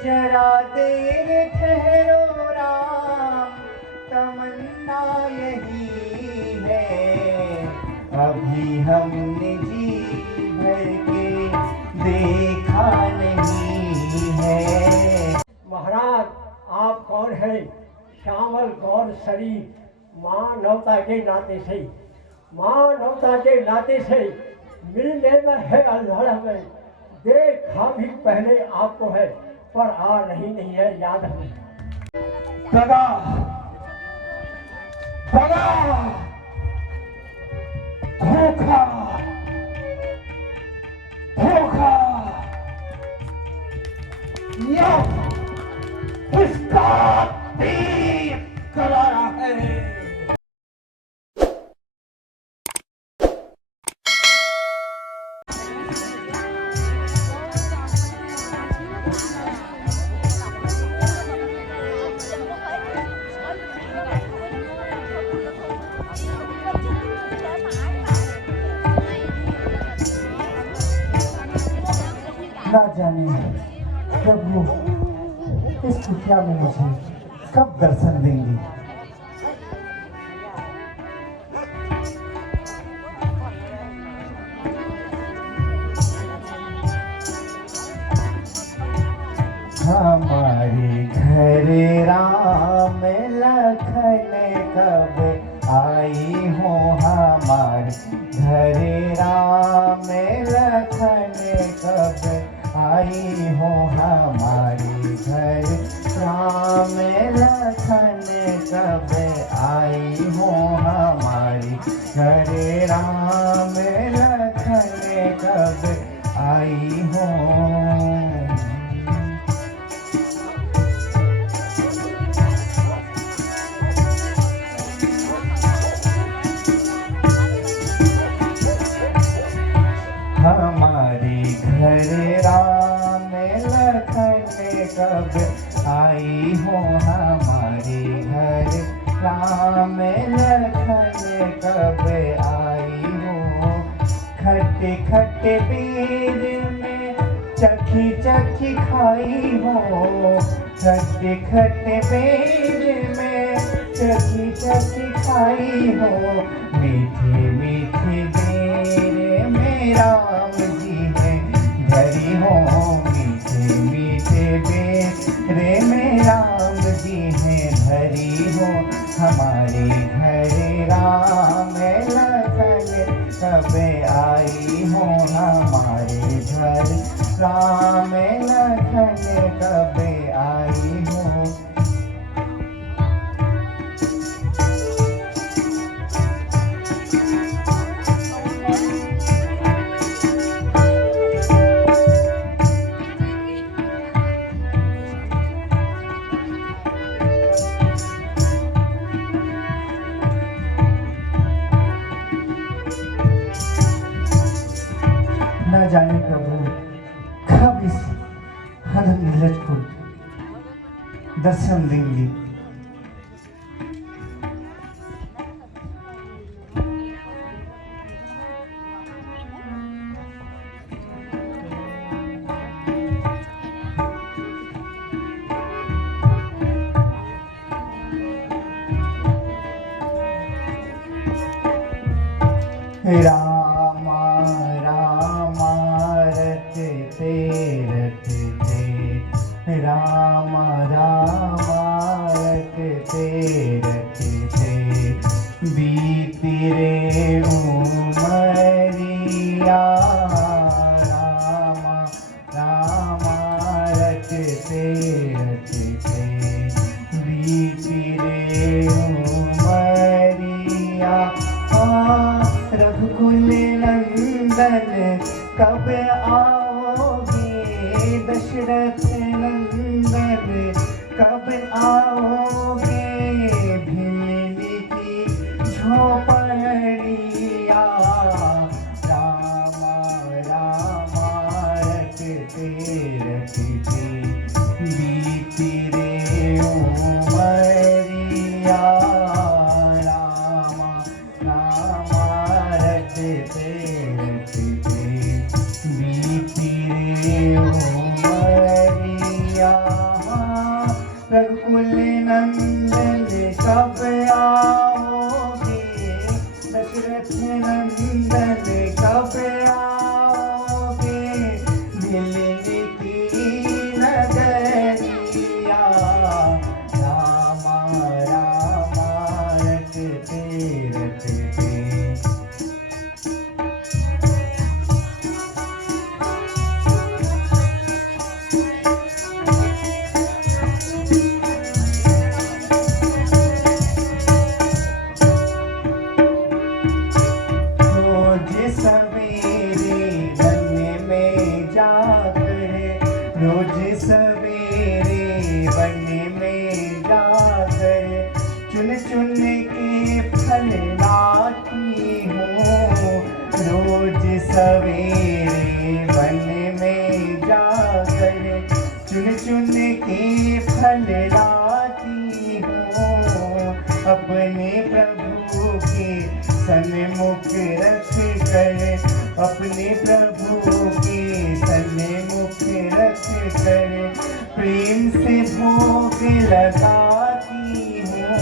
जरा देर ठहरो राम, तमन्ना यही है, अभी हमने जी भर के देखा नहीं है। महाराज आप कौन है? श्यामल गौर शरीफ मानवता के नाते से, मानवता के नाते से मिलने में है अल्लाह में। देखा भी पहले आपको है पर आ रही नहीं है याद हमें। दगा, दगा, धोखा, धोखा, यह किसका तीर करारा है? ना जाने प्रभु इस कुटिया में मुझे कब दर्शन देंगे। हमारे घर राम लखन कब आई हो, हमारे घर राम लखन कब आई हो, हमारे घर राम लखन कब आई हो, हमारे घर राम लखन कब आई हो। हमारे घर राम लखन कब आई हो, हमारे घर राम लखन कब आई हो। खट्टे खट्टे बेर में चखी चखी खाई हो, खट्टे खट्टे बेर में चखी चखी खाई हो। मीठे मीठे बेर में राम जी है धरी हो, मीठे मीठे बेर में राम जी है धरी हो। हमारे घर राम लखन कब आई हो, हमारे घर राम लखन कब आई हो। न जाने प्रभु कब इस हरम नीरज को दर्शन देंगे। रामा रामा रटते रटते, रामा रामा रटते रटते, बीती रे उमरिया। रामा रामा रटते रटते, बीती रे उमरिया। रघुकुल नंदन कब आओगे, दशरथ नंदन कब आओगे। भिमली की झोपड़िया, रामा रामा रटते रटते, बीती रे उमरिया। रामा रामा रटते रटते, बीती रे उमरिया। रघुकुल नंदन कब आओगे, दशरथ नंदन कब आओगे, मिलने की नगरिया, रामा रामा रटते रटते। रोज सवेरे वन में जाकर चुन चुन के फल लाती हूँ, रोज सवेरे वन में जाकर चुन चुन के फल लाती हूँ, अपने प्रभु के सन्मुख रख कर, अपने प्रभु के सन्मुख रख कर प्रेम से भोग लगाती हूँ,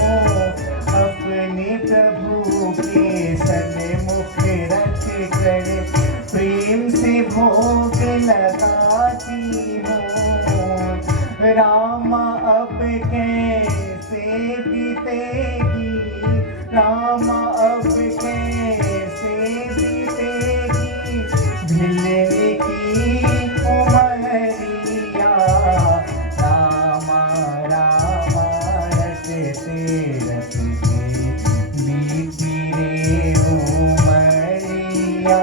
अपने प्रभु के सन्मुख रख कर प्रेम से भोग लगाती हूँ। रामा अब कैसे बीतेगी, रामा अब कैसे बीतेगी, भिलने की उमरिया, रामा रामा रटते रटते बीती रे उमरिया,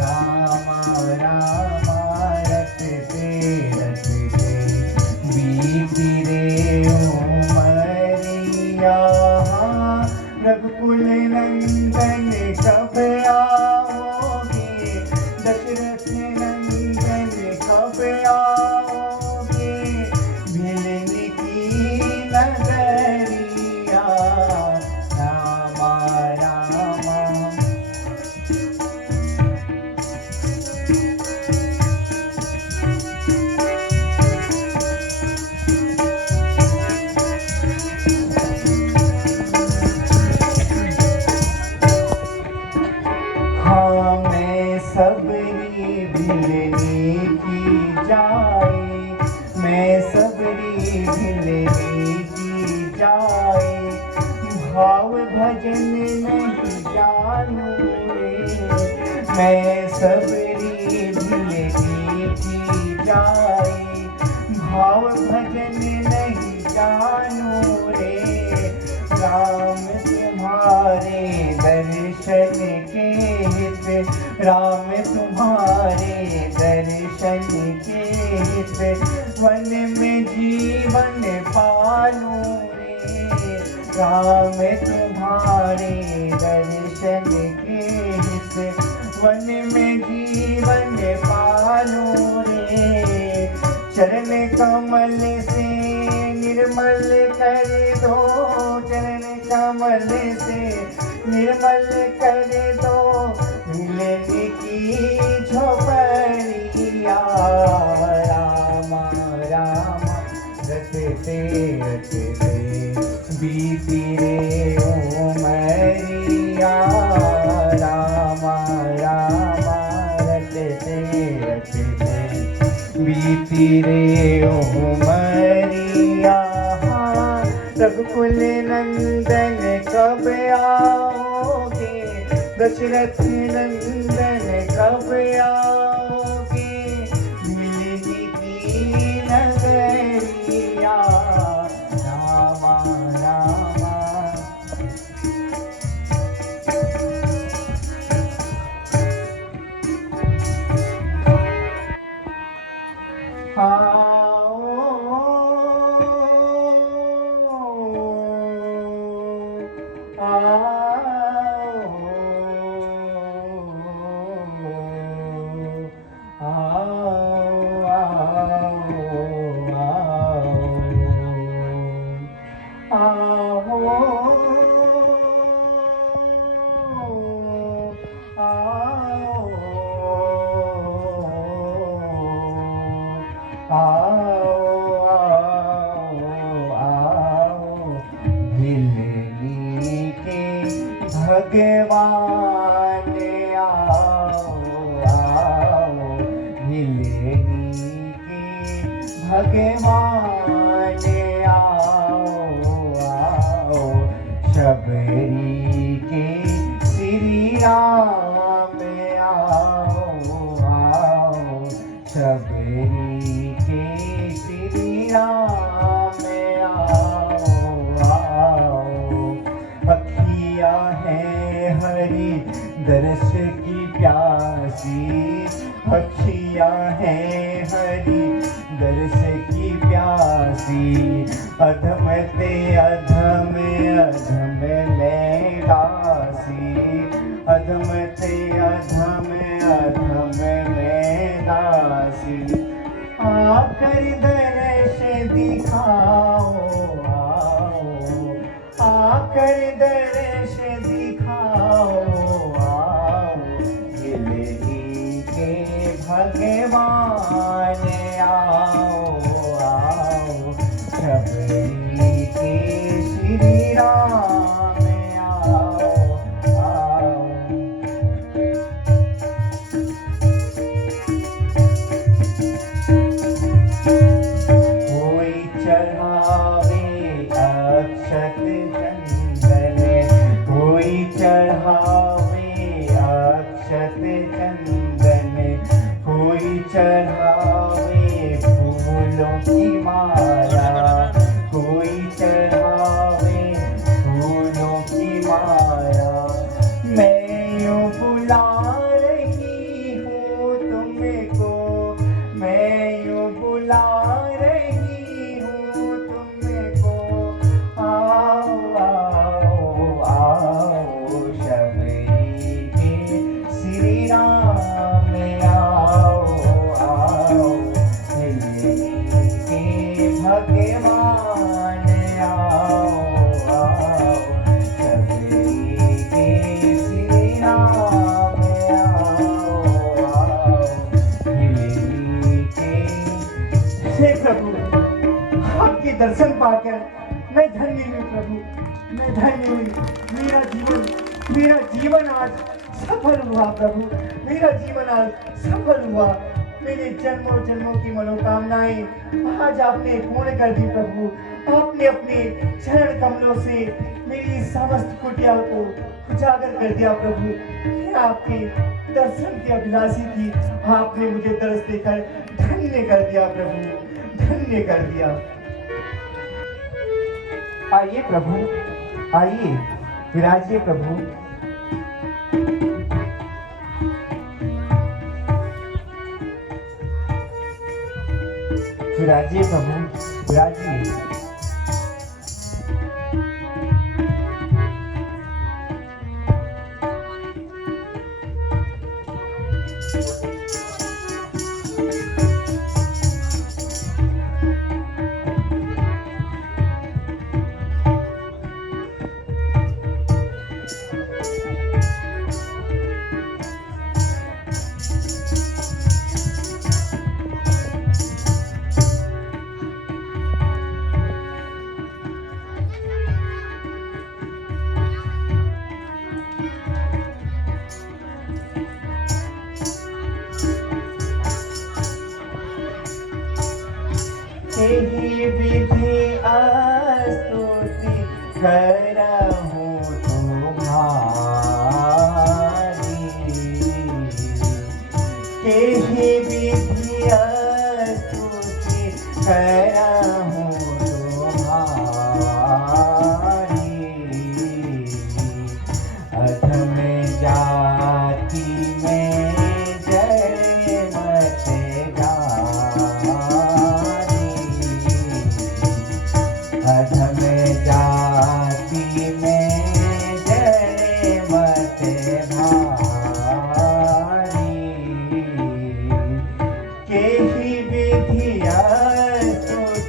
रामा रामा रटते रटते बीती रे उमरिया। रघुकुल नंदन कब आओगे, दशरथ नंदन कब आओगे, मिलने की नगरिया, रामा रामा। हाँ मैं सबरी भिलने की जाए, मैं सबरी भिलने की जाए, भाव भजन नहीं जानू रे, मैं सबरी भिलने की जाए, भाव भजन नहीं जानू रे, राम तुम्हारे दर्शन के हित, राम तुम्हारे दर्शन के हित, वन में जीवन पालू रे, राम तुम्हारे दर्शन के हित, वन में जीवन पालू रे, चरण कमल से निर्मल कर दो, चरण कमल से निर्मल कर दो, मिलने की झोपड़िया, रामा रामा रटते रटते बीती रे उमरिया, रामा रामा रटते रटते बीती रे उमरिया। रघुकुल नंदन कब आओगे, दशरथ नंदन कब आओगे, मिलने की नगरिया, रामा रामा। आओ आओ भगवान आओ आओ हिलेनी के भगवान आओ आओ शबरी के श्री राम आओ आओ शबरी के श्री राम आओ आओ अखिया है हरि दर्श की प्यासी अखिया है हरि दर्श की प्यासी अधम ते अधम अधम में दासी अधम ते अधम अधम में दासी आकर दर्श दिखाओ आओ आकर दर्श दिखाओ आओ गिलही के भगवान आओ आओ शबरी के श्री राम आओ आओ कोई चढ़ावे अक्षत चंदन कोई चढ़ावे अक्षत चंदन कोई चढ़ावे फूलों की माला कोई चढ़ावे फूलों की माला मैं यूं बुला रही हूँ तुमको मैं यूं बुला रही हूँ तुमको आओ आओ आओ शबरी के श्री राम आओ आओ हिलनी के भगवान आओ आओ शबरी के श्री राम आओ आओ हिलनी के हे प्रभु आपके दर्शन पाकर मैं धन्य हुई प्रभु मैं धन्य हुई मेरा जीवन आज सफल हुआ प्रभु मेरा जीवन आज सफल हुआ मेरे जन्मों जन्मों की मनोकामनाएं आज आपने पूर्ण कर दी प्रभु आपने अपने चरण कमलों से मेरी समस्त कुटिया को उजागर कर दिया प्रभु मैं आपके दर्शन की अभिलाषी थी आपने मुझे दर्श देकर धन्य कर दिया प्रभु धन्य कर दिया आइए प्रभु आइए विराजिए प्रभु विराजिए प्रभु विराजिए यही विधि स्तुति करहूँ तुम्हारी यही विधि स्तुति करहूँ तुम्हारी अधम जाति में जय मत अधम जाति में जय मत भारी के ही विधि स्तुति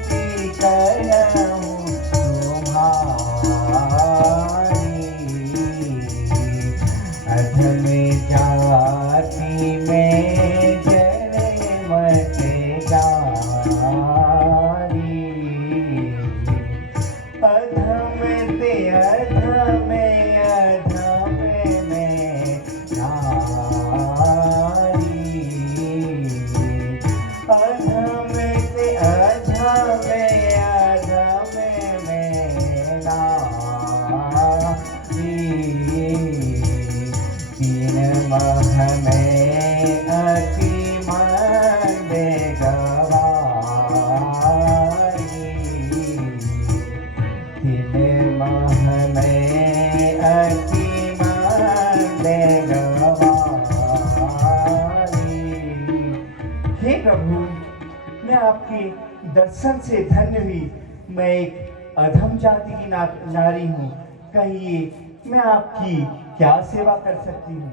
दर्शन से धन्य हुई। मैं एक अधम जाति की नारी हूँ। कहिए मैं आपकी क्या सेवा कर सकती हूँ?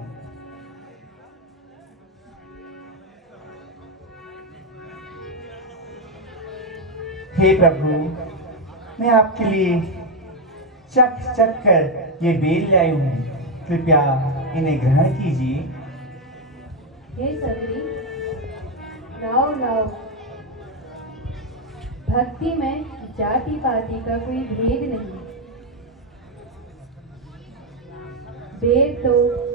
हे प्रभु, मैं आपके लिए चख चख कर ये बेल लाई हूँ। कृपया इन्हें ग्रहण कीजिए। हे सबरी, लाओ लाओ। भक्ति में जाति पाति का कोई भेद नहीं। बेर तो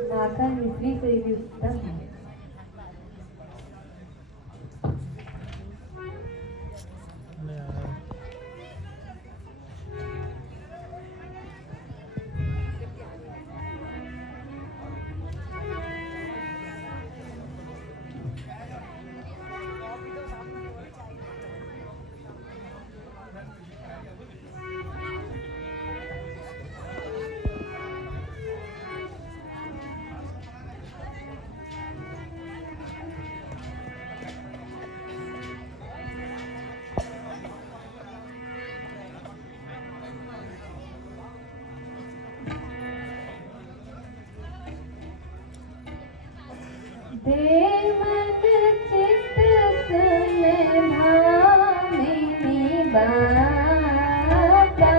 माखन मिश्री से भी उत्तम है। देवन चित्त सुन भामिनी बाता।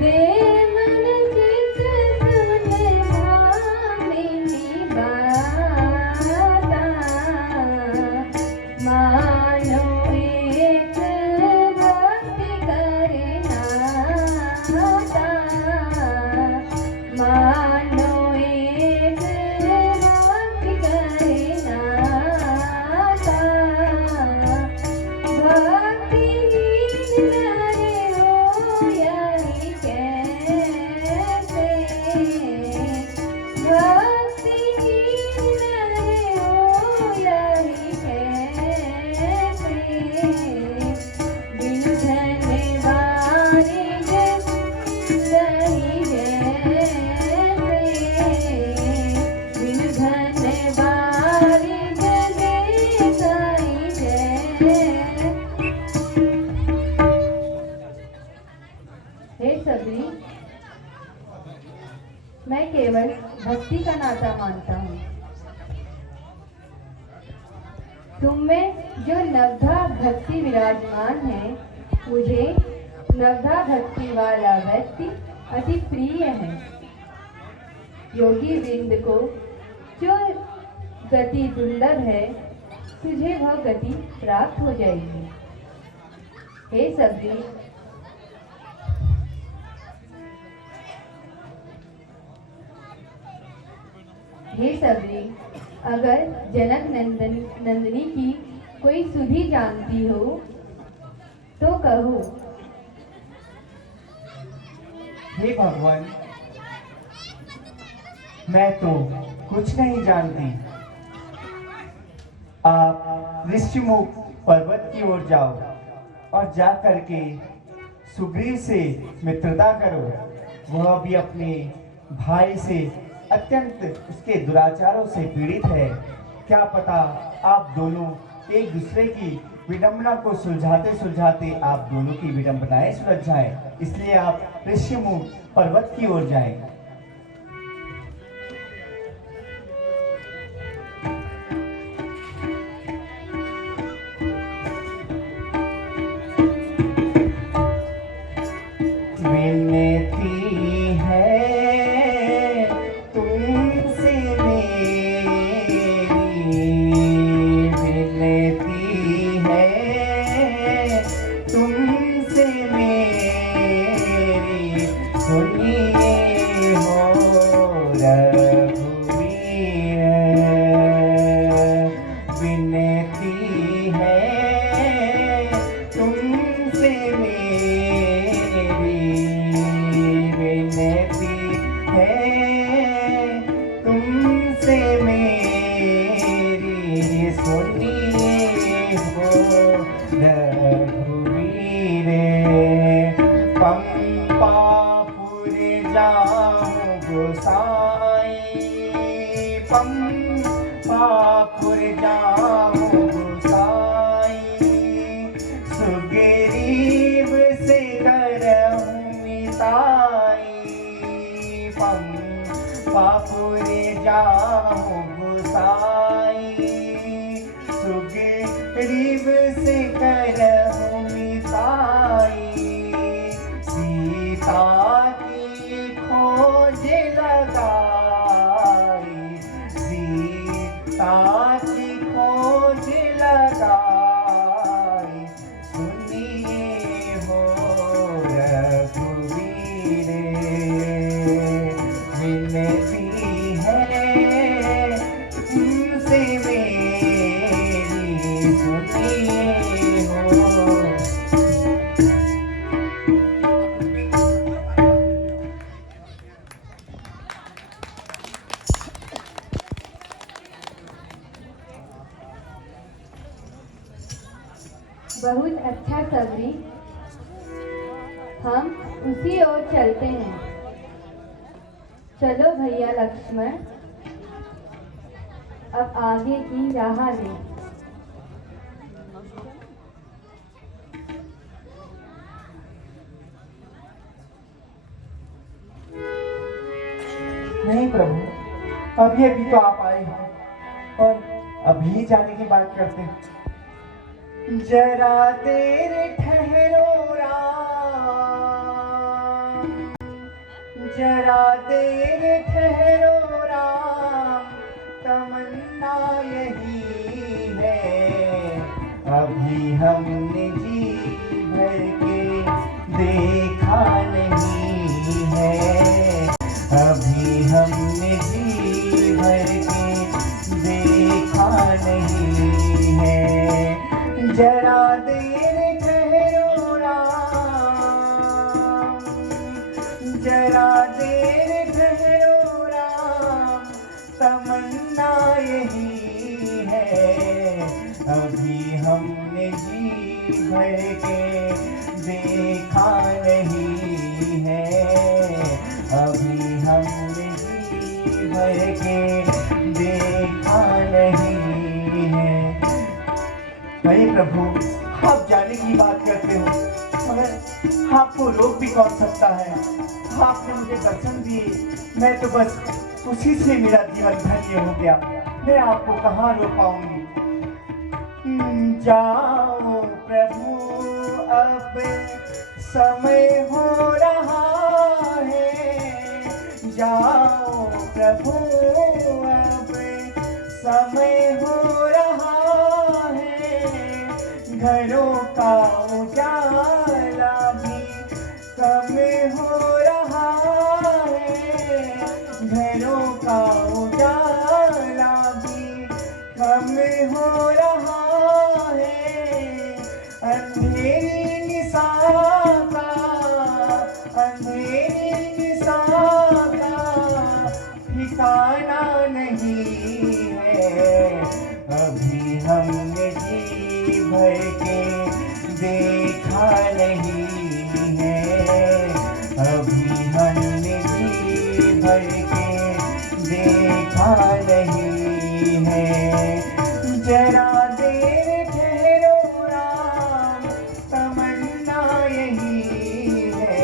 देवन चित्त सुन भामिनी बाता। मानो एक भक्ति करे नाता। मानो एक भक्ति करे नाता। भक्तिहीन नर हो यारी कैसे। भक्तिहीन नर हो यारी कैसे। बिनु धन्यवारी दही जैसे। बिनु धन्यवारी दही जैसे। हे सबरी, मैं केवल भक्ति का नाता मानता हूँ। तुम में जो नवधा भक्ति विराजमान है, मुझे नवधा भक्ति वाला व्यक्ति अति प्रिय है। योगी वृंद को जो गति दुर्लभ है, तुझे वह गति प्राप्त हो जाएगी। हे सबरी, हे सबरी, अगर जनक नंदिनी की कोई सुधि जानती हो तो कहो। हे भगवान, मैं तो कुछ नहीं जानती। आप ऋषिमुख पर्वत की ओर जाओ और जा करके सुग्रीव से मित्रता करो। वह भी अपने भाई से अत्यंत उसके दुराचारों से पीड़ित है। क्या पता आप दोनों एक दूसरे की विडंबना को सुलझाते सुलझाते आप दोनों की विडंबनाएं सुलझ जाए। इसलिए आप ऋषिमुख पर्वत की ओर जाएं। विनती है तुमसे मेरी, विनती है तुमसे मेरी। सुनिए हो रघुवीर, विनती है तुमसे मेरी। विनती है तुमसे मेरी। सुनिए हो रघुवीर। पंपापुर जाऊं गोसाई, पंपापुर जाऊं गोसाई। बहुत अच्छा सबरी, हम उसी ओर चलते हैं। चलो भैया लक्ष्मण, अब आगे की राह लें। नहीं प्रभु, अभी अभी तो आप आए हैं और अभी जाने की बात करते हैं। जरा देर ठहरो राम, जरा देर ठहरो राम, तमन्ना यही है, अभी हमने जी भर के देखा नहीं है, अभी हमने जी भर के देखा नहीं है। जरा देर ठहरो राम, जरा देर ठहरो राम, तमन्ना यही है, अभी हमने जी भर के देखा नहीं है, अभी हमने जी भर के देखा नहीं है। नहीं प्रभु, आप जाने की बात करते हो, मगर आपको रोक भी कौन सकता है। आपने मुझे दर्शन दिए, मैं तो बस उसी से मेरा जीवन धन्य हो गया, मैं आपको कहाँ रोक पाऊंगी। जाओ प्रभु, अब समय हो रहा है, जाओ प्रभु, अब समय हो रहा है, घरों का उजाला भी कम हो रहा है, घरों का उजाला भी कम हो रहा है, अंधेरी निशा का, अंधेरी निशा का ठिकाना नहीं है, अभी हमने जी भर के देखा नहीं है, अभी हमने जी भर के देखा नहीं है। जरा देर ठहरो राम, तमन्ना यही है,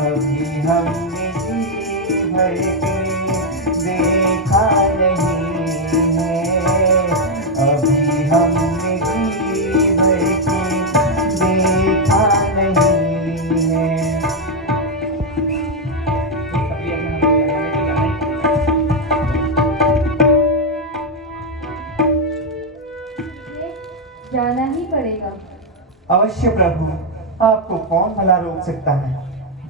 अभी हमने जी भर के देखा नहीं है, अभी हमने जी भर के देखा नहीं है। जाना ही पड़ेगा। अवश्य प्रभु, आपको कौन भला रोक सकता है।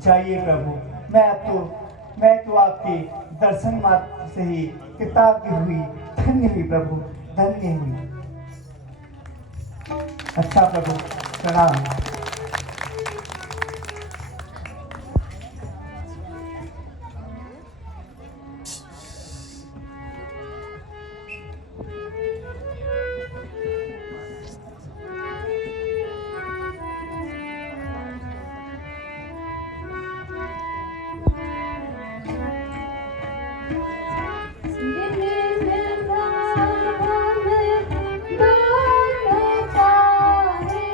जाइए प्रभु, मैं तो आपके दर्शन मात्र से ही कृतज्ञ हुई, धन्य हुई प्रभु, धन्य हुई। अच्छा प्रभु, प्रणाम। दिल में हम दोनों का है,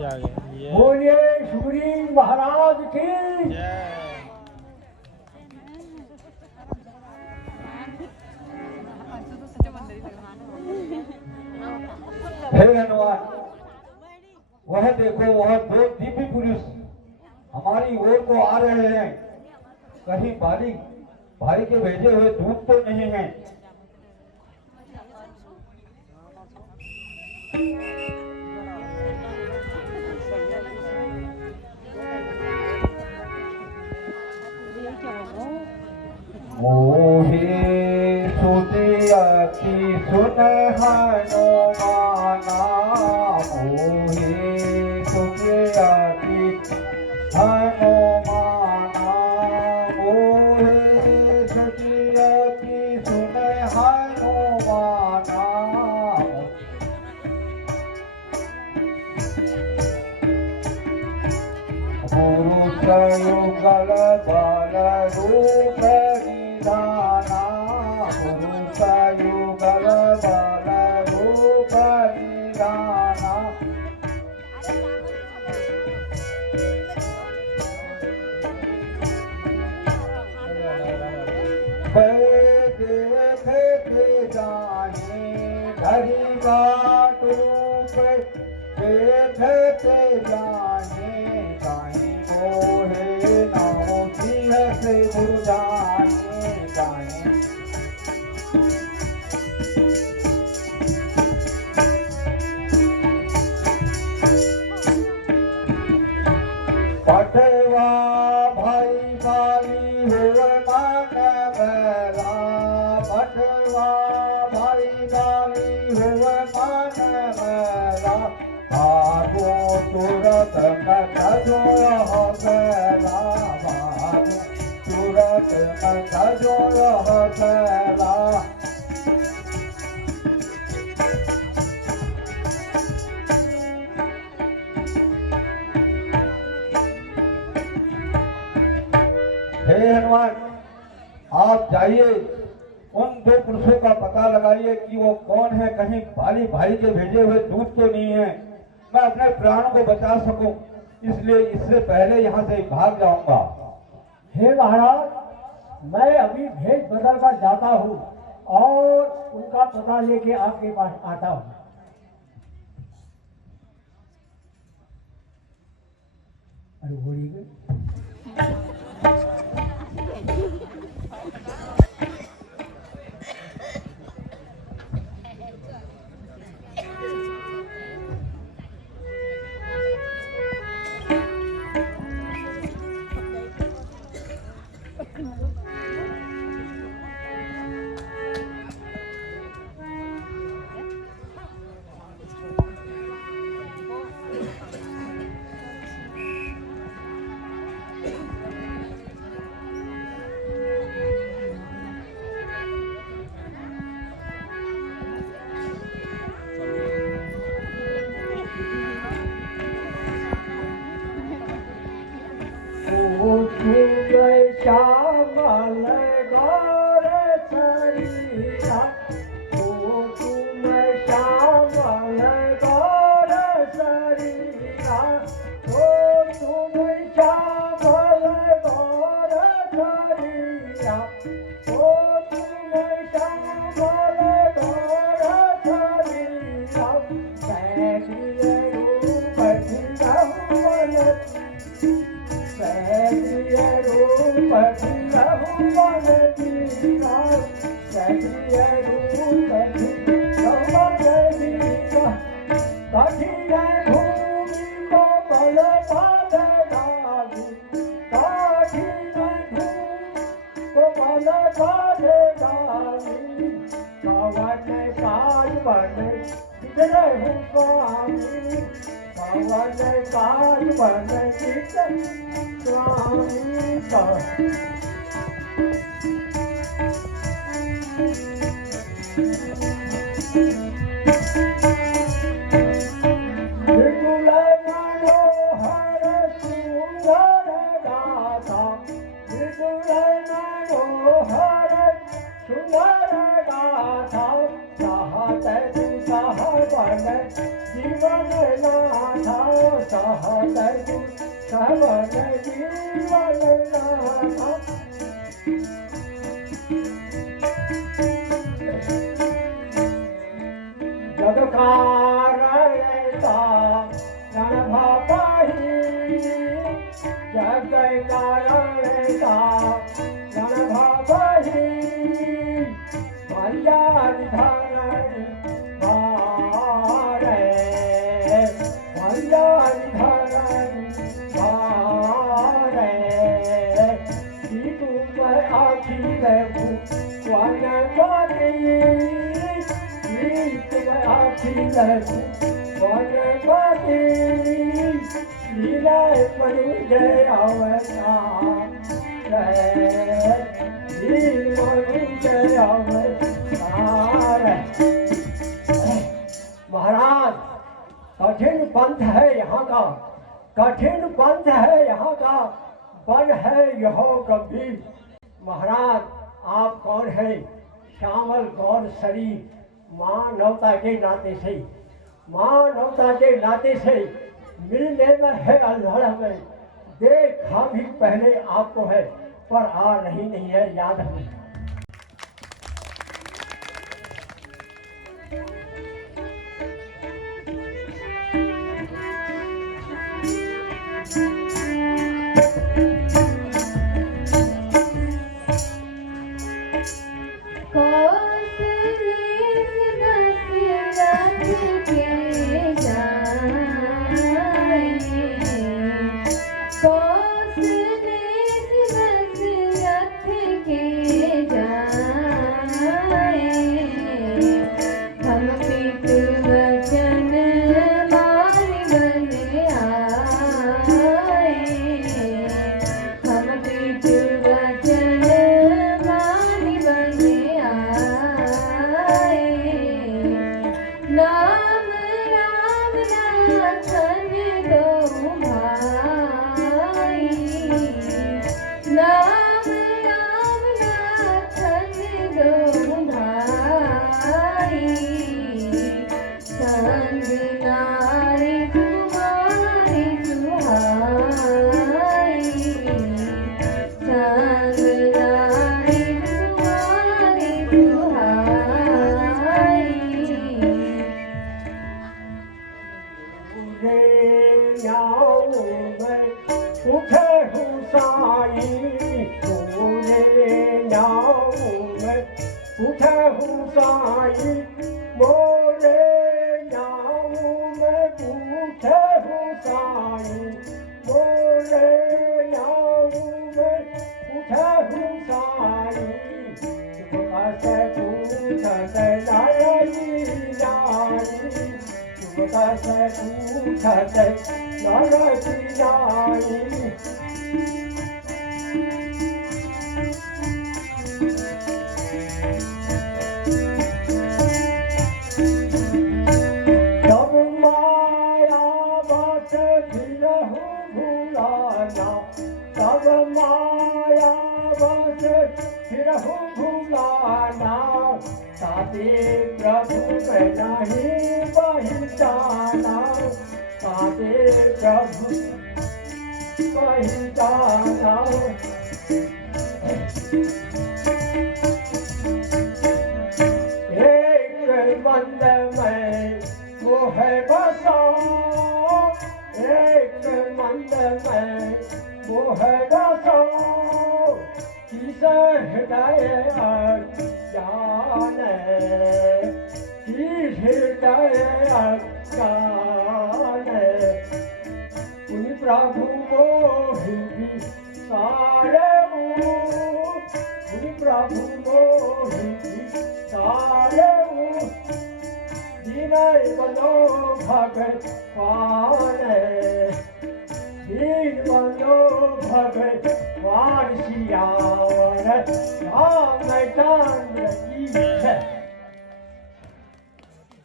बोलिए सुग्रीव महाराज की। हे हनुमान, वह देखो, वह दो दिव्य पुरुष हमारी ओर को आ रहे हैं। कहीं भाई के भेजे हुए दूत तो नहीं हैं। मोहे सुतिया की सुन हनुमाना, मोहे सुतिया की हनुमाना, मोहे सुतिया की सुन हनुमाना। पुरुष युगल बल रूप निधाना, पुरुष युगल बल रूप निधाना। देखते जाने धरी बाटूप, देखते जाने काहीं मोहे नामो सिंह से बुझाने काहीं। पटवा भाई बाली हुए मन मेरा, पटवा भाई बाली हुए मन मेरा। भागो तुरत मत जो रह गया, भागो तुरत मत जो रह गया। हे हनुमान, आप जाइए, उन दो पुरुषों का पता लगाइए कि वो कौन है। कहीं भाई के भेजे हुए दूत तो नहीं है। मैं अपने प्राणों को बचा सकूं, इसलिए इससे पहले यहाँ से भाग जाऊंगा। हे महाराज, मैं अभी भेष बदल कर जाता हूँ और उनका पता लेके आपके पास आता हूँ। अरे होली गई। श्यामल गौर शरीरा, तुम श्यामल गौर शरीरा, तुम श्यामल गौर शरीरा, तुम श्यामल गौर शरीरा। सैक्रिय रूप रघुवन, सैक्रिय रूप रघुवन दीरा, सैक्रिय रूप रघुवन दीरा। कठिन भूमि को बल पद डाली, कठिन भूमि को बल पद डाली। पवन पावन विद्रहु स्वामी, पवन पावन विद्रहु स्वामी। विपुल मनोहर सुंदर गाथा, विपुल मनोहर सुंदर गाथा। चाहत दुसह बन जीवन नाथा, चाहत सबन जीवन नामा जग कारणता रणभापाही जग कारणता रणभापाही मल्याधरण भारे मल्याधरण भारे की तुम आखिर वन पाती वनपति लीला मनुजय अवतार मनुजय अवतार। महाराज कठिन पंथ है यहाँ का, कठिन पंथ है यहाँ का, वन है यह गंभीर। महाराज आप कौन है? श्यामल गौर शरीर मानवता के नाते से, मानवता के नाते से मिलने में है अल्लाह में। देखा भी पहले आपको है पर आ रही नहीं है याद हमें।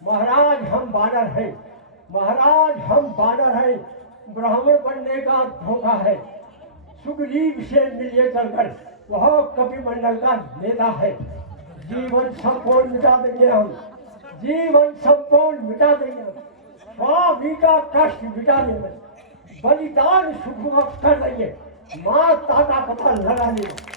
महाराज हम बानर हैं, महाराज हम बानर हैं। ब्राह्मण बनने का धोखा है। सुग्रीव से मिलिए चलकर, वह कपिमंडल का नेता है। जीवन संपूर्ण मिटा देंगे हम, जीवन संपूर्ण मिटा देंगे हम। स्वामी का कष्ट मिटा देंगे। बलिदान शुभ कर रही है। माता का पता लगा लिया।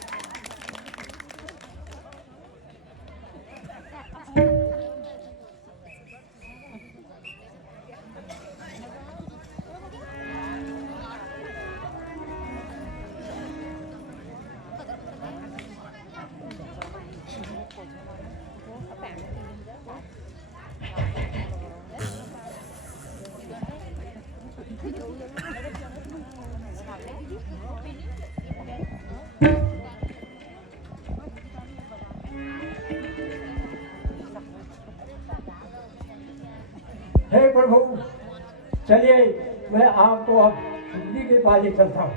हे प्रभु, चलिए मैं आपको अब दिल्ली के पास ले चलता हूँ।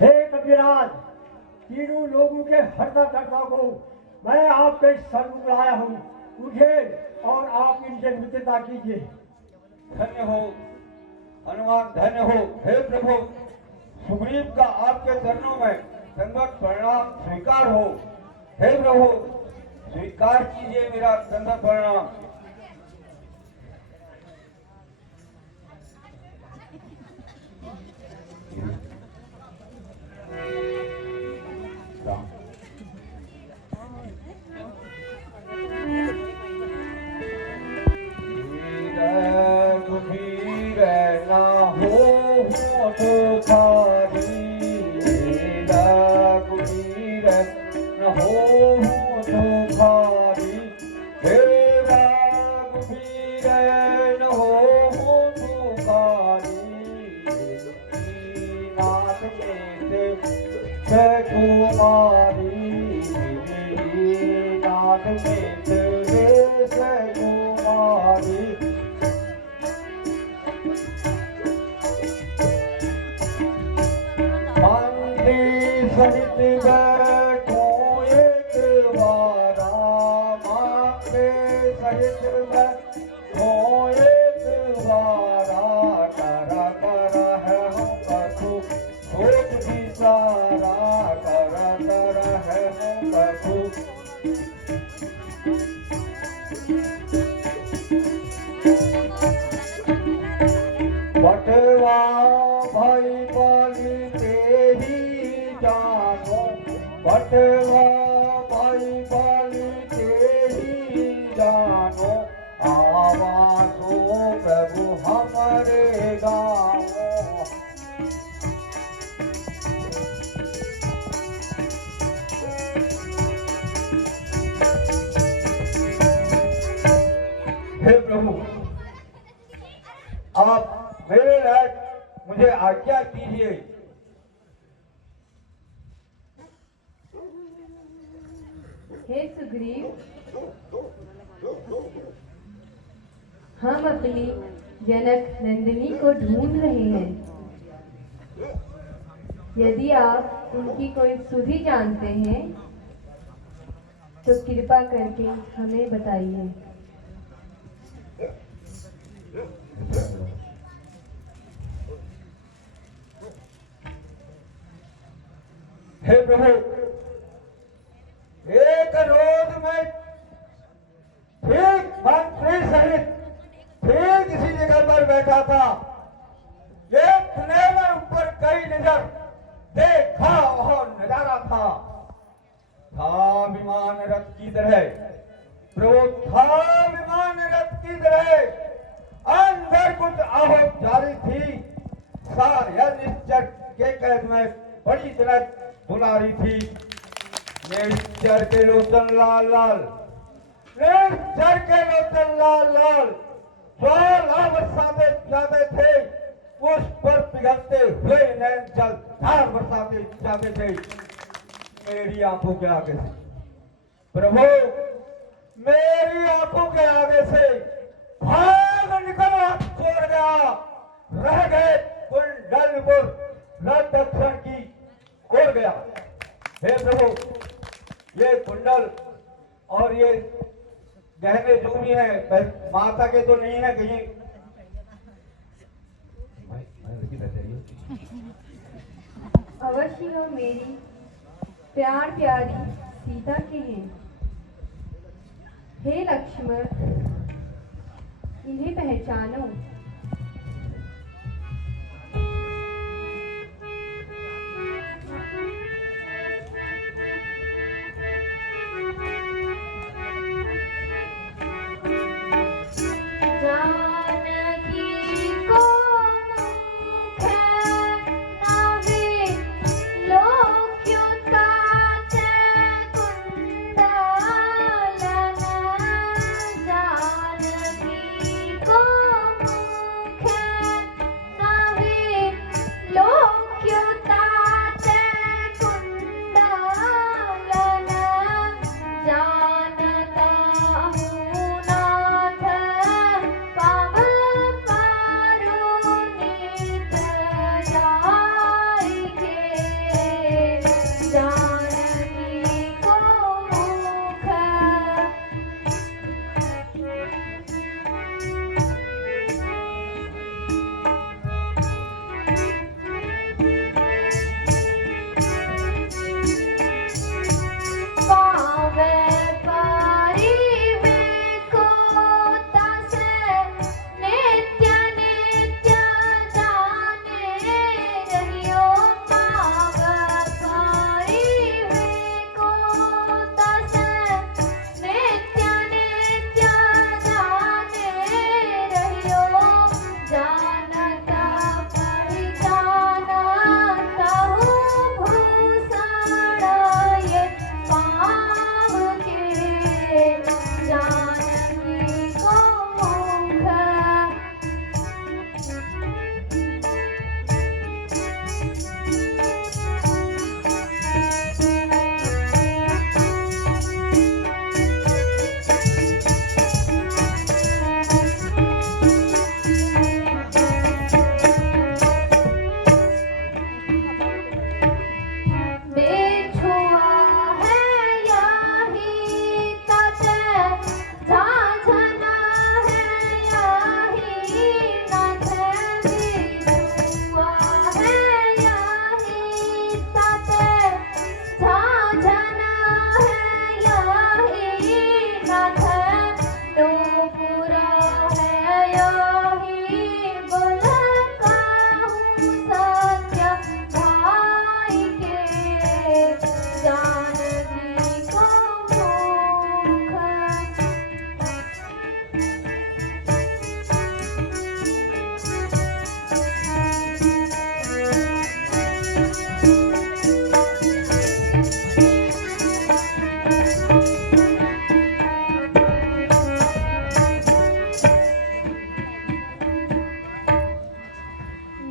हे कबीराज, तीनों लोगों के हरता करता को मैं आपके सर बुलाया हूँ। उठे और आप इनसे मित्रता कीजिए। धन्य हो हनुमान, धन्य हो। हे प्रभु, सुग्रीव का आपके चरणों में दंडवत प्रणाम स्वीकार हो। हे प्रभु, स्वीकार कीजिए मेरा दंडवत प्रणाम। बटवा भाई बाली तेरी जानो, बटवा भाई बाली तेरी जानो, आवाज़ो प्रभु हमारे गाँव। हे प्रभु, आप मेरे लायक मुझे आज्ञा कीजिए। हे सुग्रीव, हम अपनी जनक नंदिनी को ढूंढ रहे हैं। यदि आप उनकी कोई सुधि जानते हैं तो कृपा करके हमें बताइए। हे प्रभु, एक रोज में ठीक मंत्री सहित ठीक इसी जगह पर बैठा था। एक में ऊपर कई नजर देखा और नजारा था विमान रथ की तरह। प्रभु, था विमान रथ की तरह। अंदर कुछ आहट जारी थी। सारे निश्चर के कैद में बड़ी तरह बुलारी थी। निश्चर के लोचन लाल लाल, निश्चर के लोचन लाल लाल, ज्वाला बरसाते जाते थे। उस पर पिघलते हुए नैन जल धार बरसाते जाते थे मेरी आंखों के आगे से। प्रभु, मेरी आंखों के आगे से भाग निकला छोड़ गया। रह गए कुंडलपुर रथ दक्षिण की ओर गया। हे प्रभु, ये कुंडल और ये गहने जो भी है माता के तो नहीं है कहीं। अवश्य हो मेरी प्यार प्यारी सीता के हैं। हे लक्ष्मण, इन्हें पहचानो।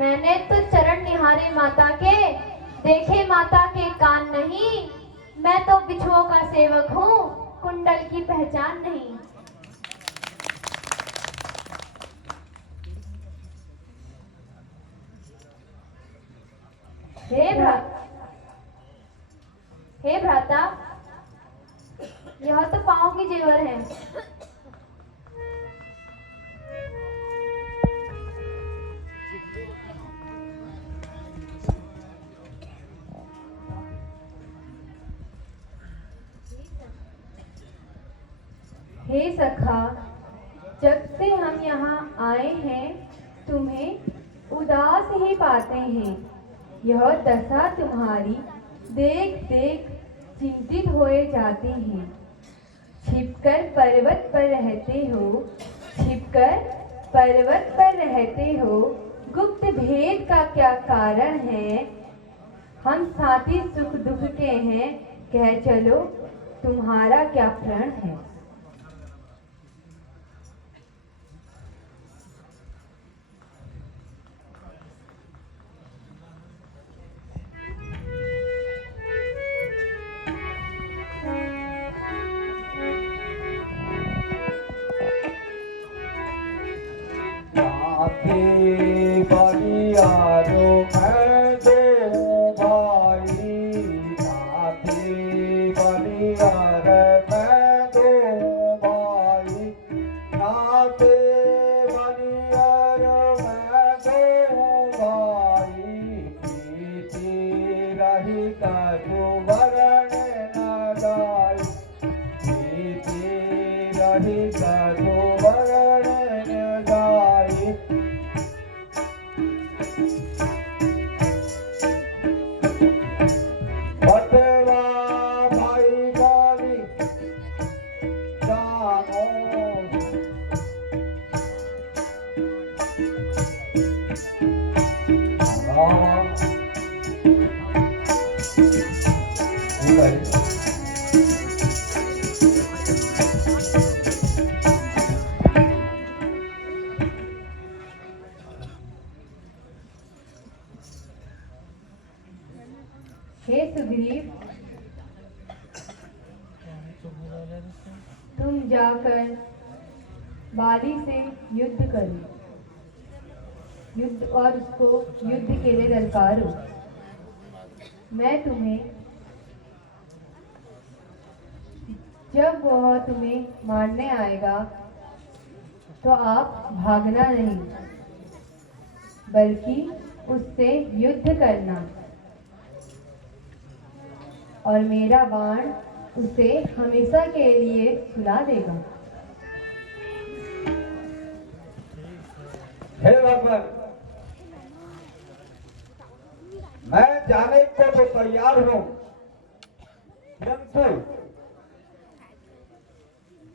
मैंने तो चरण निहारे माता के, देखे माता के कान नहीं। मैं तो बिछुओं का सेवक हूँ, कुंडल की पहचान नहीं। हे भ्राता, यह तो पाँव की जेवर है। हे सखा, जब से हम यहाँ आए हैं तुम्हें उदास ही पाते हैं। यह दशा तुम्हारी देख देख चिंतित होए जाते हैं। छिपकर पर्वत पर रहते हो, छिपकर पर्वत पर रहते हो, गुप्त भेद का क्या कारण है? हम साथी सुख दुख के हैं, कह चलो तुम्हारा क्या प्रण है? का जो वरण न सहित सुवर्ण गाई। बटवा भाई बाली जानो हे सुग्रीव, तुम जाकर बाली से युद्ध करो, युद्ध और उसको युद्ध के लिए ललकारो। मैं तुम्हें, जब वह तुम्हें मारने आएगा तो आप भागना नहीं, बल्कि उससे युद्ध करना, और मेरा बाण उसे हमेशा के लिए सुला देगा। हे भगवान, मैं जाने को तो तैयार हूं, किंतु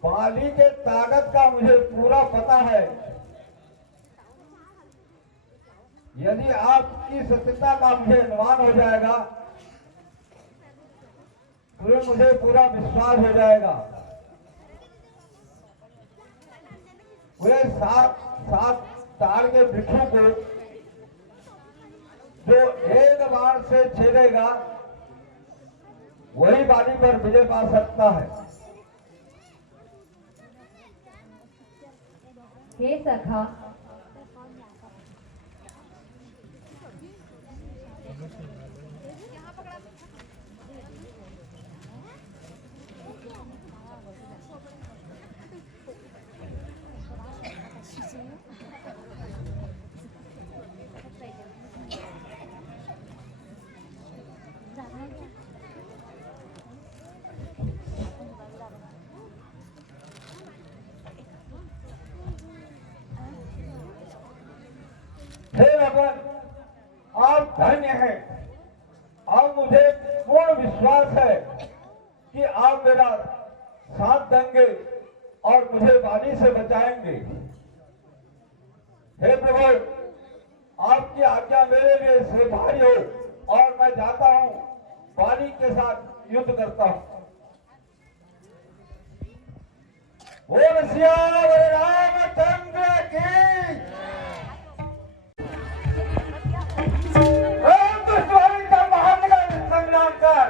बाली के ताकत का मुझे पूरा पता है। यदि आपकी सत्यता का मुझे अनुमान हो जाएगा तो मुझे पूरा विश्वास हो जाएगा। वे सात ताड़ के वृक्षों को जो एक बार से छेदेगा वही बाली पर विजय पा सकता है। हे सखा, हे भगवान, आप धन्य हैं। और मुझे पूर्ण विश्वास है कि आप मेरा साथ देंगे और मुझे बाली से बचाएंगे। हे प्रभु, आपकी आज्ञा मेरे लिए स्वीकार्य हो और मैं जाता हूं, बाली के साथ युद्ध करता हूं। बोल सियावर रामचंद्र की। दुश्मनी का महानगर संग्राम कर।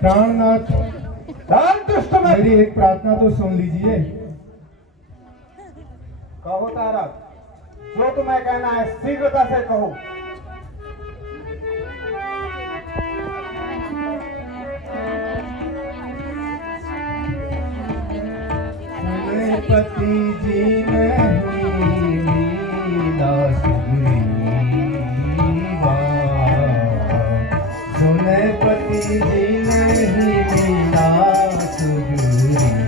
प्राणनाथ, मेरी एक प्रार्थना तो सुन लीजिए। कहो तारक, जो तुम्हें कहना है शीघ्रता से कहो। पति जी नहीं मीना सुग्रीवा, सुने पति जी नहीं मीना सुग्रीवा।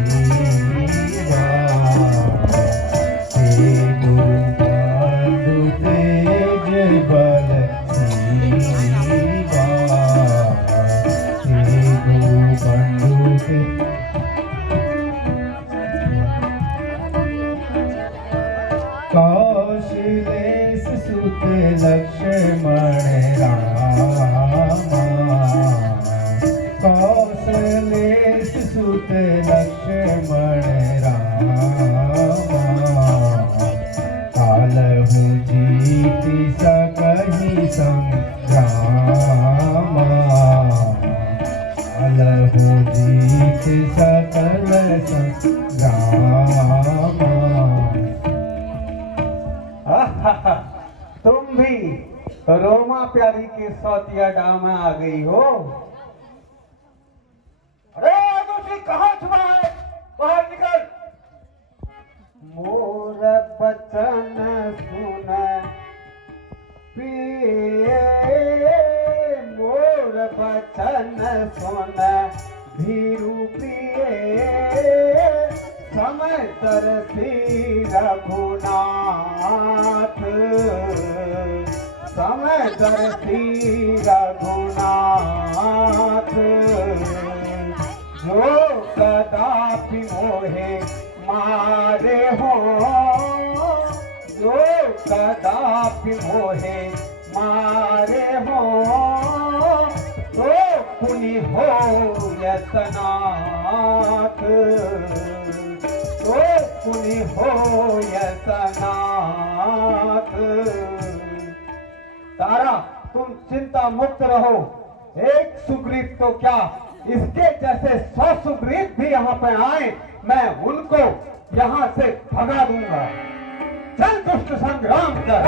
हे गुरु पांडु तेज बल शिवा, हे गुरु पांडु तेज कौशलेश सुत लक्ष्मण रामा, कौशलेश सुत लक्ष्मण रामा। कालहु जीति सकहि संग्रामा, कालहु जीति सकल संग्रामा। तुम भी रोमा प्यारी के सौतिया डाम में आ गई हो। अरे दूसरी कहाँ छुपा है, बाहर निकल। मोर बचन सुन पी दर्शी रघुनाथ, जो कदापि मोहे मारे हो, जो कदापि मोहे मारे हो, तो पुनि हो यतनाथ, तो पुनि हो यतनाथ। तारा तुम चिंता मुक्त रहो, एक सुग्रीव तो क्या इसके जैसे 100 सुग्रीव भी यहाँ पे आए, मैं उनको यहाँ से भगा दूंगा। चल दुष्ट संग्राम कर।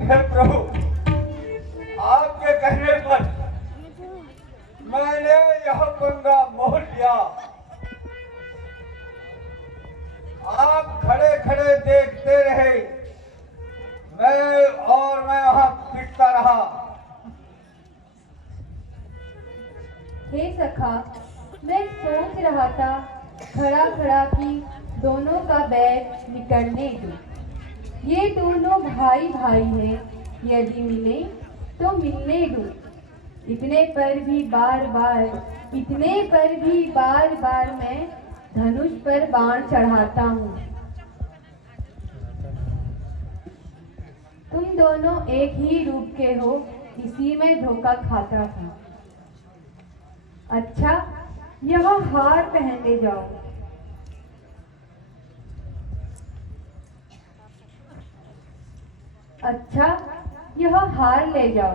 हे प्रभु, आपके कहने पर मैंने यह पंगा मोल लिया। आप खड़े खड़े देखते रहे, मैं वहां पिटता रहा। हे सखा, मैं सोच रहा था खड़ा खड़ा कि दोनों का बैर निकलने दो। ये दोनों भाई भाई हैं, यदि मिले तो मिलने दो। इतने पर भी बार बार मैं धनुष पर बाण चढ़ाता हूँ। तुम दोनों एक ही रूप के हो, इसी में धोखा खाता था। अच्छा, यह हार पहनने जाओ। अच्छा, यह हार ले जाओ,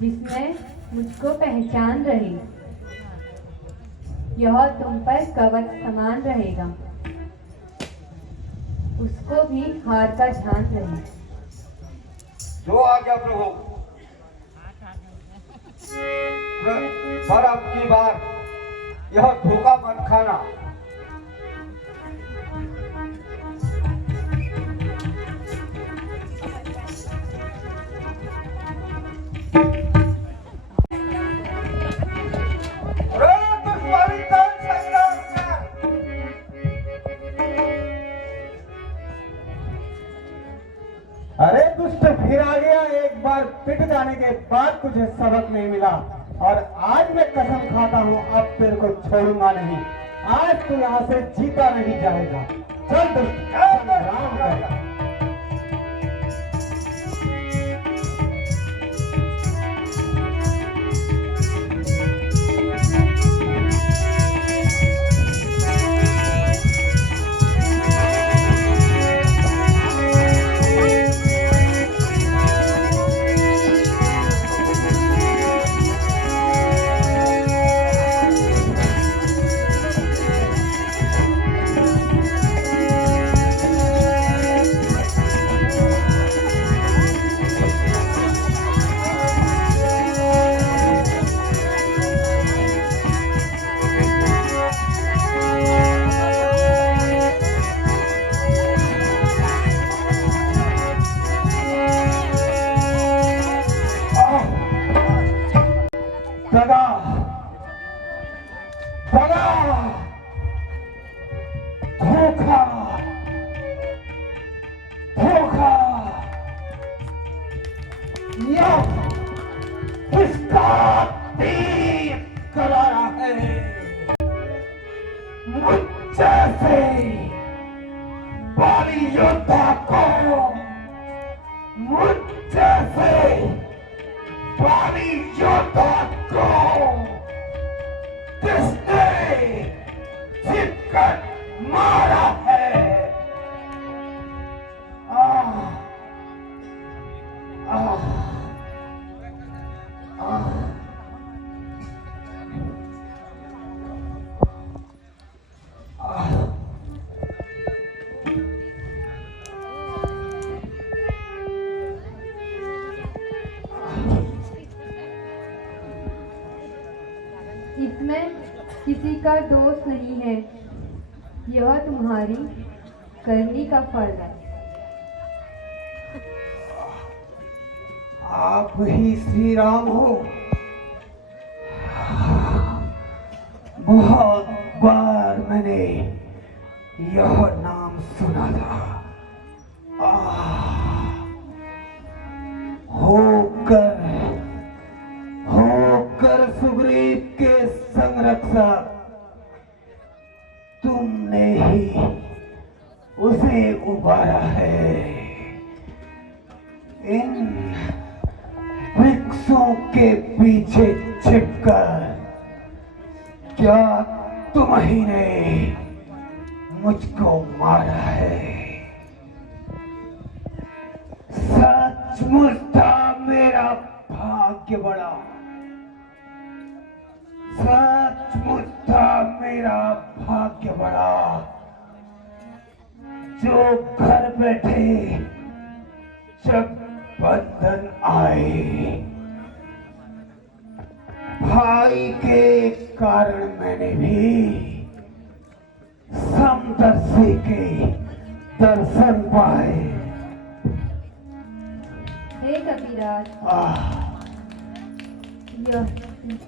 जिसमें मुझको पहचान रहे। यह तुम पर कवच समान रहेगा, उसको भी हार का ध्यान रहे। जो आज्ञा प्रभु। पर अब की बार यह धोखा मत खाना। अरे दुष्ट, फिर आ गया। एक बार पिट जाने के बाद तुझे सबक नहीं मिला, और आज मैं कसम खाता हूँ अब तेरे को छोड़ूंगा नहीं। आज तू यहाँ से जीता नहीं जाएगा। चल दुष्ट, संग्राम कर। जैसे बाली योद्धा को, मुझ जैसे बाली योद्धा को किसने छिपकर मारा है? आह, आह, आह। इसमें किसी का दोष नहीं है, यह तुम्हारी करनी का फल है। आप ही श्री राम हो। बहुत बार मैंने यह नाम सुना था। होकर सुग्रीव के संरक्षक तुमने ही उसे उबारा है। इन वृक्षों के पीछे छिपकर क्या तुम ही ने मुझको मारा है? सचमुच था मेरा भाग्य बड़ा, सचमुच था मेरा भाग्य बड़ा, जो घर बैठे जब बंधन आए। भाई के कारण मैंने भी समदर्शी के दर्शन पाए। हे कपिराज, यदि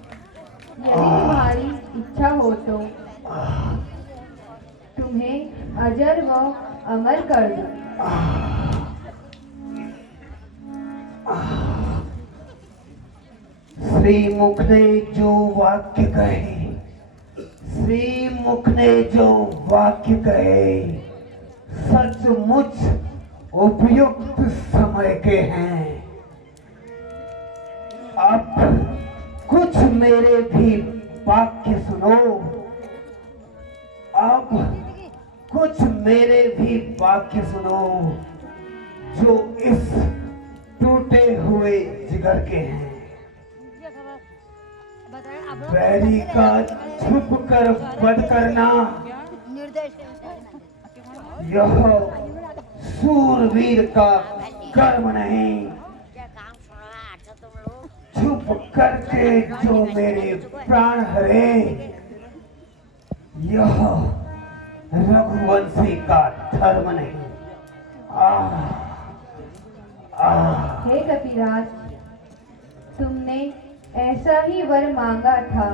तुम्हारी इच्छा हो तो तुम्हें अजर व अमर कर दूं। श्रीमुख ने जो वाक्य कहे, श्रीमुख ने जो वाक्य कहे सचमुच उपयुक्त समय के हैं। अब कुछ मेरे भी वाक्य सुनो, अब कुछ मेरे भी वाक्य सुनो जो इस टूटे हुए जिगर के हैं। बैरी का छुप कर वध करना यह सूरवीर का कर्म नहीं। छुप करके जो मेरे प्राण हरे यह रघुवंशी का धर्म नहीं। हे कपिराज, तुमने ऐसा ही वर मांगा था,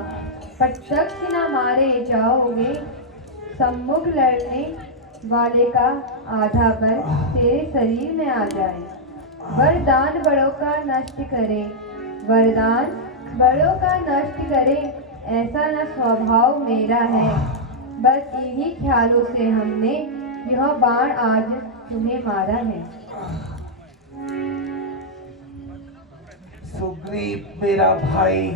प्रत्यक्ष न मारे जाओगे। सम्मुख लड़ने वाले का आधा बल तेरे शरीर में आ जाए। वरदान बड़ों का नष्ट करे, वरदान बड़ों का नष्ट करे, ऐसा न स्वभाव मेरा है। बस इन्हीं ख्यालों से हमने यह बाण आज तुम्हें मारा है। सुग्रीव मेरा भाई,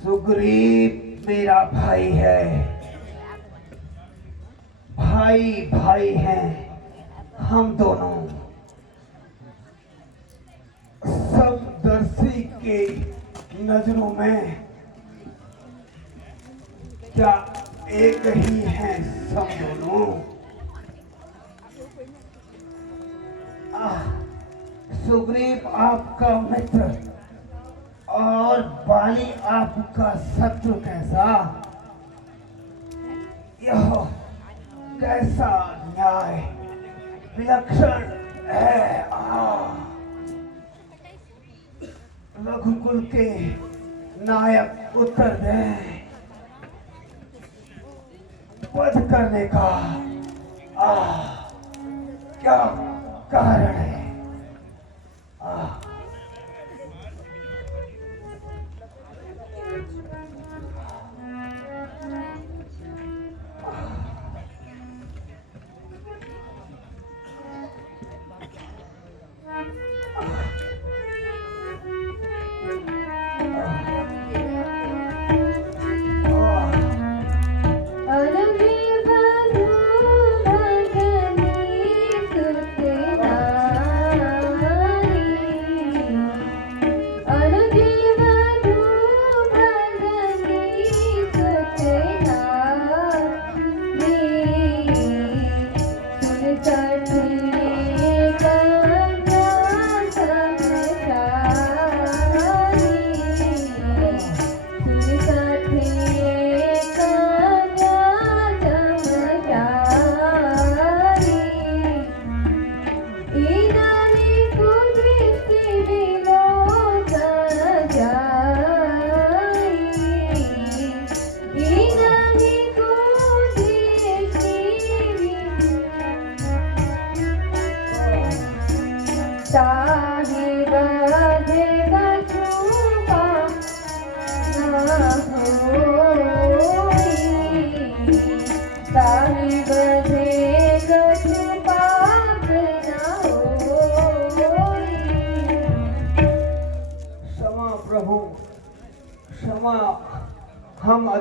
सुग्रीव मेरा भाई है। भाई भाई हैं हम दोनों। समदर्शी के नजरों में क्या एक ही हैं सब दोनों? सुग्रीव आपका मित्र और बाली आपका शत्रु कैसा? यह कैसा न्याय विलक्षण है। रघुकुल के नायक उत्तर दें, वध करने का क्या कारण है?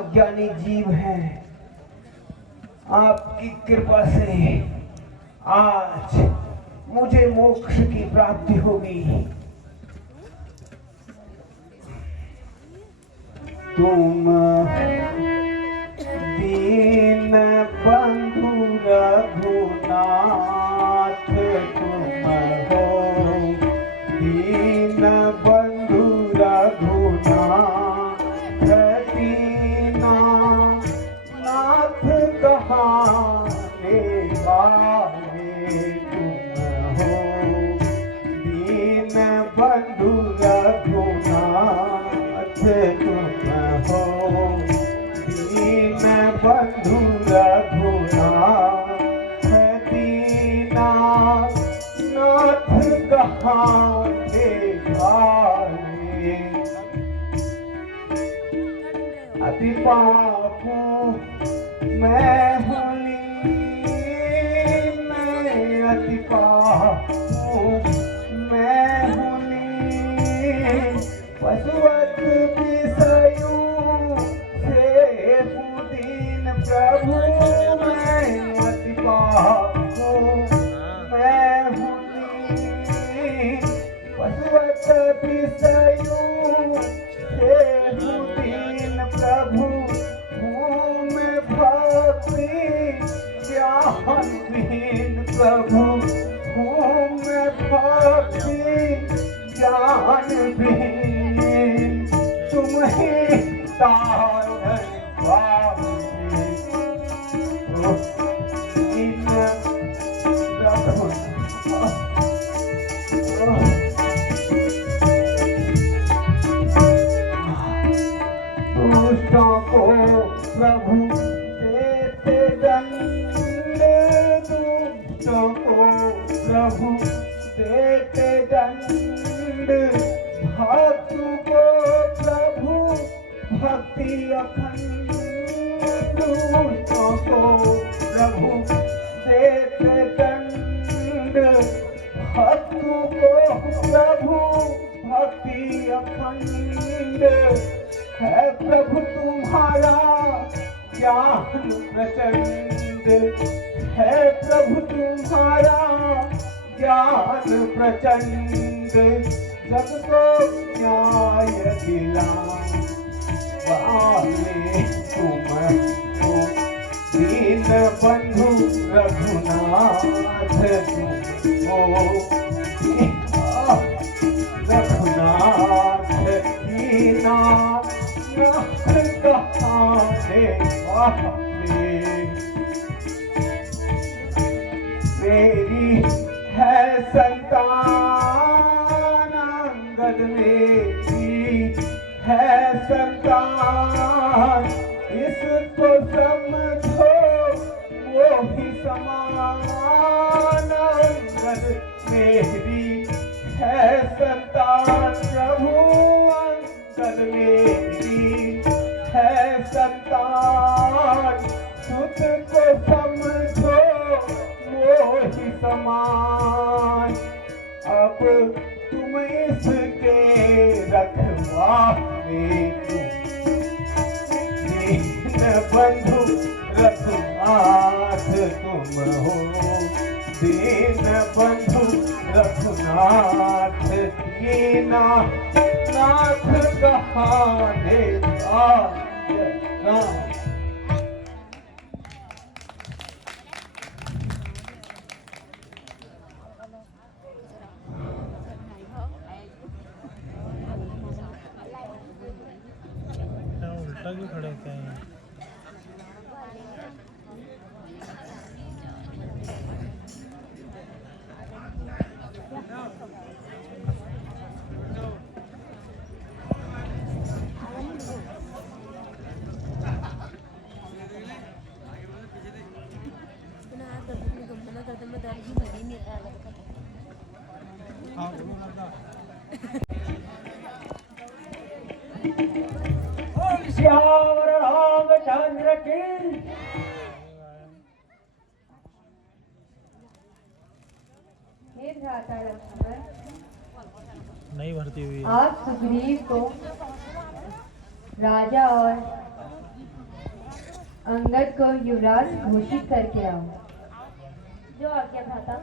अज्ञानी जीव हैं। आपकी कृपा से आज मुझे मोक्ष की प्राप्ति होगी। तुम दीन बंधु रघुनाथ तुम हो, दीन बंधु रघुनाथ दीना नाथ कहाने वाले तुम हो, दीन बंधु रघुनाथ तुम हो, दीन बंधु रघुनाथ दीना नाथ कहाने वाले। अति पापू मैं हुलीन, अति पापू मैं हुलीन, पशुवत विषयों से दीन प्रभु मैं अति पापू मैं हुलीन, पशुवत विषयों से दीन प्रभु हूँ मैं भक्ति ज्ञानहीन प्रभु हूँ मैं भक्ति ज्ञानहीन, तुम ही तारण पावे इन रघु दुष्टों को प्रभु देते दंड, दुष्टों को प्रभु देते दंड, भक्तों को प्रभु भक्ति अखंड, दुष्टों को प्रभु देते दंड, भक्तों को प्रभु भक्ति अखंड, है प्रभु तुम्हारा ज्ञान प्रचंड, है प्रभु तुम्हारा ज्ञान प्रचंड, जग को न्याय दिलाने तुम हो, दीन बंधु रघुनाथ तुम हो, रघुनाथ दीना नाथ कहाने वाले। मेरी है संतान अंगद, मेरी है संतान, इसको समझो वो ही समान, अंगद मेरी है संतान प्रभु, अंगद मेरी है संतान, सुत को समझो मोहि समान, अब तुम इसके रखवाले दीन बंधु रघुनाथ तुम हो, दीन बंधु रघुनाथ दीना नाथ कहाने वाले। उल्टा क्यों खड़े होते हैं? श्यावर रामचंद्र की हे भ्राता लक्ष्मण, नहीं भरती हुई है। आप सुग्रीव को राजा और अंगद को युवराज घोषित करके आओ। जो आज्ञा भ्राता।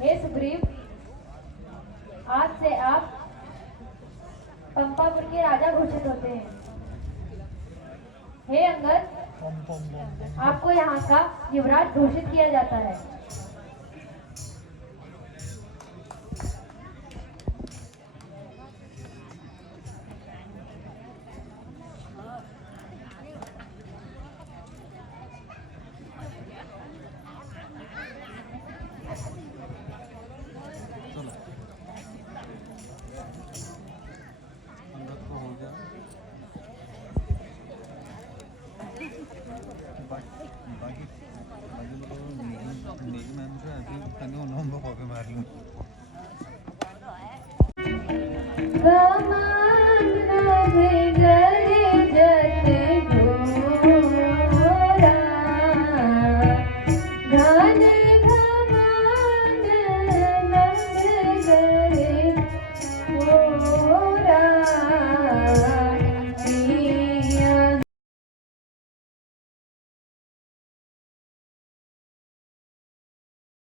हे सुग्रीव, आज से आप पंपापुर के राजा घोषित होते हैं। हे अंगद, पम पम पम पम। आपको यहाँ का युवराज घोषित किया जाता है। गमान रहे गरे जत घोरा, घन